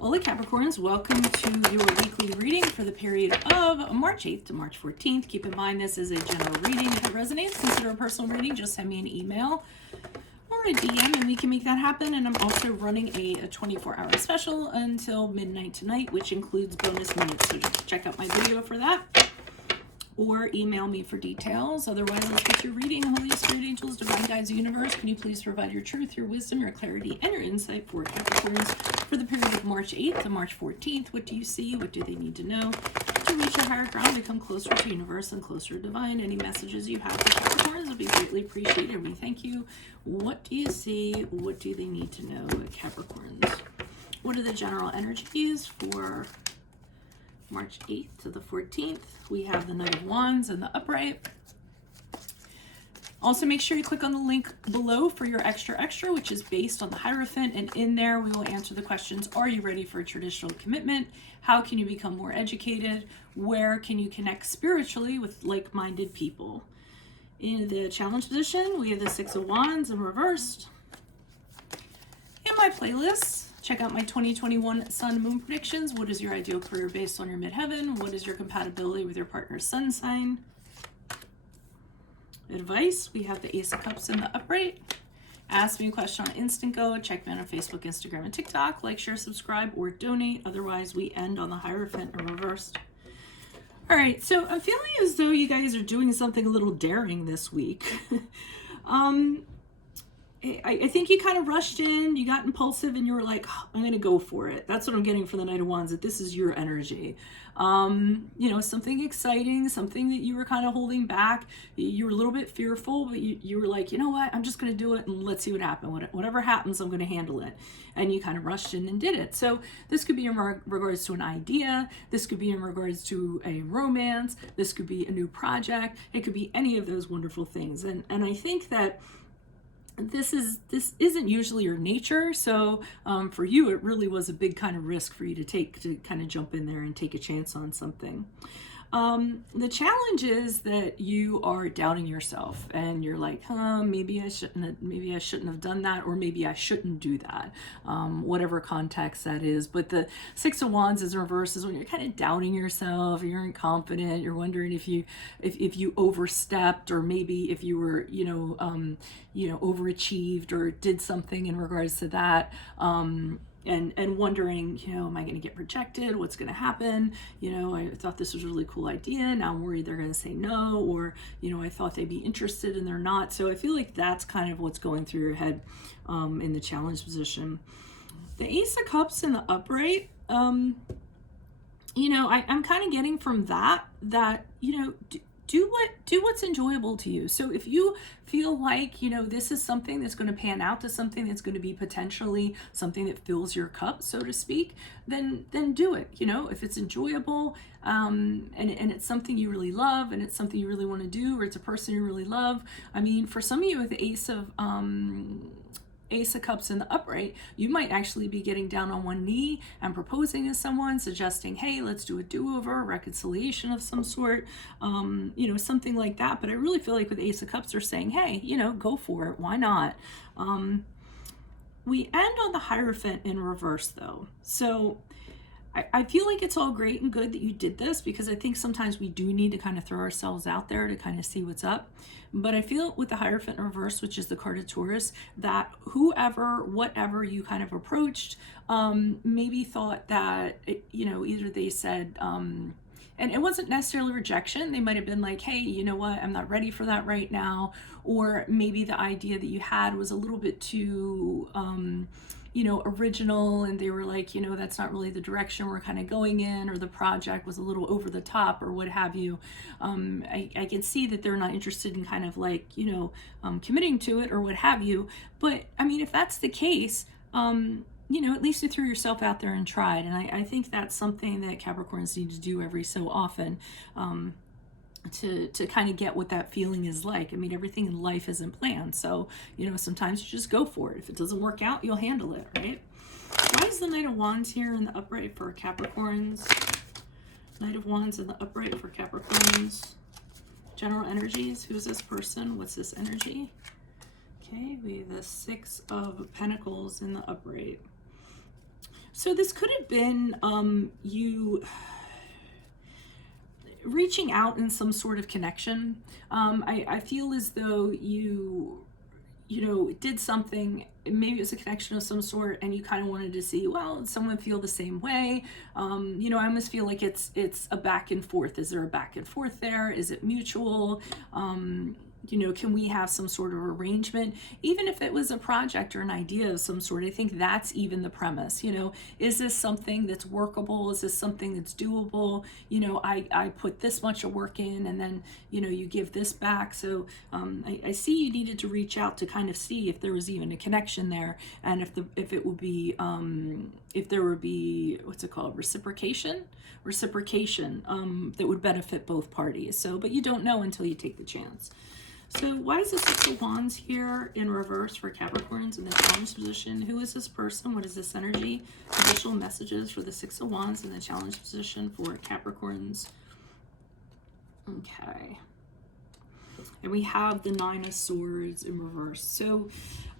Hola Capricorns, welcome to your weekly reading for the period of March 8th to March 14th. Keep in mind this is a general reading. If it resonates, consider a personal reading. Just send me an email or a DM and we can make that happen. And I'm also running a 24-hour special until midnight tonight, which includes bonus minutes. So just check out my video for that or email me for details. Otherwise, let's get your reading. Holy Spirit, angels, divine guides, universe, can you please provide your truth, your wisdom, your clarity, and your insight for Capricorns for the period of March 8th to March 14th? What do you see? What do they need to know to reach a higher ground, to come closer to universe and closer to divine? Any messages you have for Capricorns would be greatly appreciated. We thank you. What do you see? What do they need to know, Capricorns? What are the general energies for March 8th to the 14th? We have the Knight of Wands and the upright. Also, make sure you click on the link below for your extra, which is based on the Hierophant. And in there, we will answer the questions. Are you ready for a traditional commitment? How can you become more educated? Where can you connect spiritually with like-minded people? In the challenge position, we have the Six of Wands in reversed. In my playlist, check out my 2021 Sun Moon predictions. What is your ideal career based on your midheaven? What is your compatibility with your partner's sun sign? Advice, we have the Ace of Cups in the upright. Ask me a question on Instant Go. Check me out on Facebook, Instagram, and TikTok. Like, share, subscribe, or donate. Otherwise, we end on the Hierophant in reversed. All right, so I'm feeling as though you guys are doing something a little daring this week. I think you kind of rushed in, you got impulsive, and you were like, oh, I'm going to go for it. That's what I'm getting from the Knight of Wands, that this is your energy. You know, something exciting, something that you were kind of holding back. You were a little bit fearful, but you were like, you know what, I'm just going to do it and let's see what happens. Whatever happens, I'm going to handle it. And you kind of rushed in and did it. So this could be in regards to an idea. This could be in regards to a romance. This could be a new project. It could be any of those wonderful things. And I think that this isn't usually your nature, so for you it really was a big kind of risk for you to take, to kind of jump in there and take a chance on something. The challenge is that you are doubting yourself and you're like, maybe I shouldn't have done that, or maybe I shouldn't do that, whatever context that is. But the Six of Wands is reverse is when you're kind of doubting yourself, you're incompetent, you're wondering if you overstepped, or maybe if you were overachieved or did something in regards to that. And wondering, am I going to get rejected? What's going to happen? I thought this was a really cool idea. Now I'm worried they're going to say no, or, I thought they'd be interested and they're not. So I feel like that's kind of what's going through your head in the challenge position. The Ace of Cups in the upright, I'm kind of getting from that, do what's enjoyable to you. So if you feel like, this is something that's going to pan out to something that's going to be potentially something that fills your cup, so to speak, then do it. If it's enjoyable, and it's something you really love, and it's something you really want to do, or it's a person you really love. I mean, for some of you with the Ace of Cups in the upright, you might actually be getting down on one knee and proposing to someone, suggesting, hey, let's do a do-over, reconciliation of some sort, something like that. But I really feel like with Ace of Cups, they're saying, hey, go for it. Why not? We end on the Hierophant in reverse, though. So I feel like it's all great and good that you did this, because I think sometimes we do need to kind of throw ourselves out there to kind of see what's up. But I feel with the Hierophant in reverse, which is the card of Taurus, that whatever you kind of approached, maybe thought that, either they said, and it wasn't necessarily rejection. They might have been like, hey, you know what, I'm not ready for that right now. Or maybe the idea that you had was a little bit too, original, and they were like, that's not really the direction we're kind of going in, or the project was a little over the top, or what have you. I can see that they're not interested in kind of like, committing to it or what have you. But I mean, if that's the case, at least you threw yourself out there and tried. And I think that's something that Capricorns need to do every so often, to kind of get what that feeling is like. I mean, everything in life isn't planned. So, sometimes you just go for it. If it doesn't work out, you'll handle it, right? Why is the Knight of Wands here in the upright for Capricorns? Knight of Wands in the upright for Capricorns. General energies. Who's this person? What's this energy? Okay, we have the Six of Pentacles in the upright. So this could have been you reaching out in some sort of connection. I feel as though you know, did something, maybe it was a connection of some sort, and you kind of wanted to see, well, does someone feel the same way? You know, I almost feel like it's a back and forth. Is there a back and forth there? Is it mutual? You know, can we have some sort of arrangement? Even if it was a project or an idea of some sort, I think that's even the premise. You know, is this something that's workable? Is this something that's doable? You know, I put this much of work in, and then, you know, you give this back. So I see you needed to reach out to kind of see if there was even a connection there, and if it would be if there would be, what's it called, reciprocation that would benefit both parties. So, but you don't know until you take the chance. So why is the Six of Wands here in reverse for Capricorns in the challenge position? Who is this person? What is this energy? Additional messages for the Six of Wands in the challenge position for Capricorns. Okay. And we have the Nine of Swords in reverse. So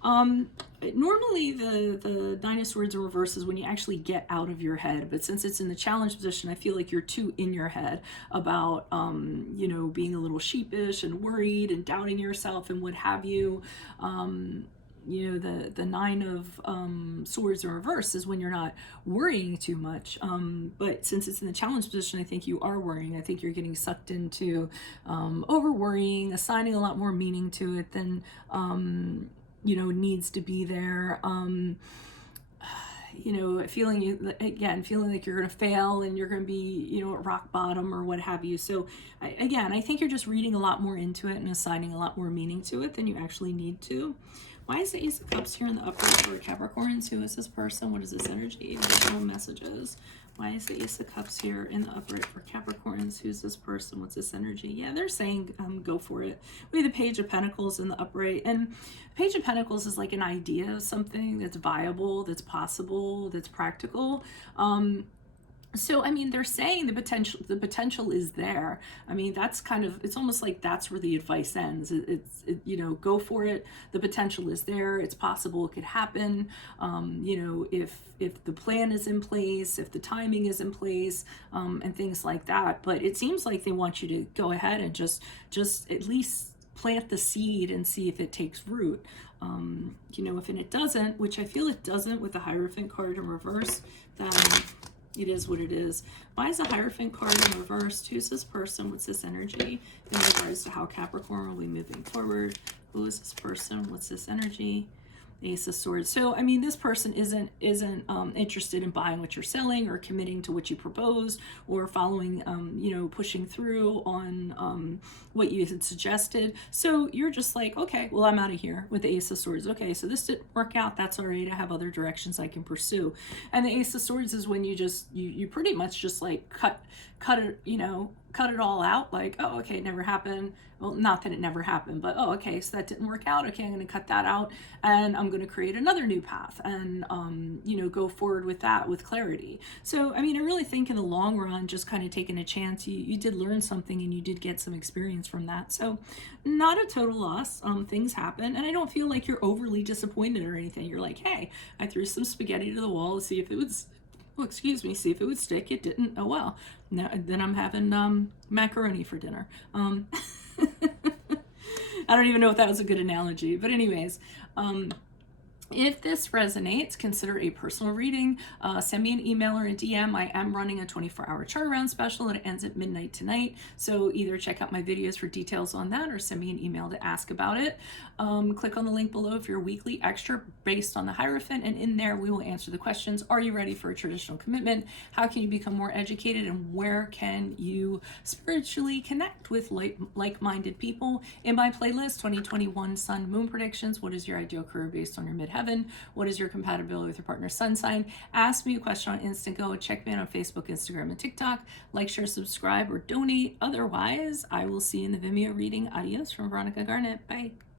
normally the Nine of Swords in reverse is when you actually get out of your head. But since it's in the challenge position, I feel like you're too in your head about, you know, being a little sheepish and worried and doubting yourself and what have you. You know, the Nine of Swords in reverse is when you're not worrying too much. But since it's in the challenge position, I think you are worrying. I think you're getting sucked into over worrying, assigning a lot more meaning to it than, you know, needs to be there. You know, feeling like you're going to fail and you're going to be, you know, at rock bottom or what have you. So again, I think you're just reading a lot more into it and assigning a lot more meaning to it than you actually need to. Why is the Ace of Cups here in the upright for Capricorns? Who is this person? What is this energy? Additional messages. Why is the Ace of Cups here in the upright for Capricorns? Who's this person? What's this energy? Yeah, they're saying go for it. We have the Page of Pentacles in the upright. And Page of Pentacles is like an idea of something that's viable, that's possible, that's practical. So, I mean, they're saying the potential is there. I mean, that's kind of, it's almost like that's where the advice ends. You know, go for it. The potential is there. It's possible it could happen. You know, if the plan is in place, if the timing is in place, and things like that. But it seems like they want you to go ahead and just at least plant the seed and see if it takes root. You know, if it doesn't, which I feel it doesn't with the Hierophant card in reverse, then it is what it is. Why is the Hierophant card in reverse? Who's this person? What's this energy in regards to how Capricorn will be moving forward? Who is this person? What's this energy? Ace of Swords. So, I mean, this person isn't interested in buying what you're selling or committing to what you proposed or following, you know, pushing through on what you had suggested. So you're just like, okay, well, I'm out of here with the Ace of Swords. Okay, so this didn't work out. That's all right. I have other directions I can pursue. And the Ace of Swords is when you just, you pretty much just like cut it, you know, cut it all out. Like, oh, okay, it never happened. Well, not that it never happened, but oh, okay, so that didn't work out. Okay, I'm going to cut that out, and I'm going to create another new path, and you know, go forward with that with clarity. So, I mean, I really think in the long run, just kind of taking a chance, you did learn something, and you did get some experience from that. So, not a total loss. Things happen, and I don't feel like you're overly disappointed or anything. You're like, hey, I threw some spaghetti to the wall to see if it would. Well, excuse me, see if it would stick. It didn't. Oh well. Now then I'm having macaroni for dinner. I don't even know if that was a good analogy, but anyways, if this resonates, consider a personal reading. Send me an email or a DM. I am running a 24-hour turnaround special and it ends at midnight tonight. So either check out my videos for details on that or send me an email to ask about it. Click on the link below for your weekly extra based on the Hierophant, and in there we will answer the questions. Are you ready for a traditional commitment? How can you become more educated? And where can you spiritually connect with like-minded people? In my playlist, 2021 Sun Moon Predictions. What is your ideal career based on your midheaven? What is your compatibility with your partner's sun sign? Ask me a question on Instant Go. Check me out on Facebook, Instagram, and TikTok. Like, share, subscribe, or donate. Otherwise, I will see you in the Vimeo reading. Adios from Veronica Garnett. Bye.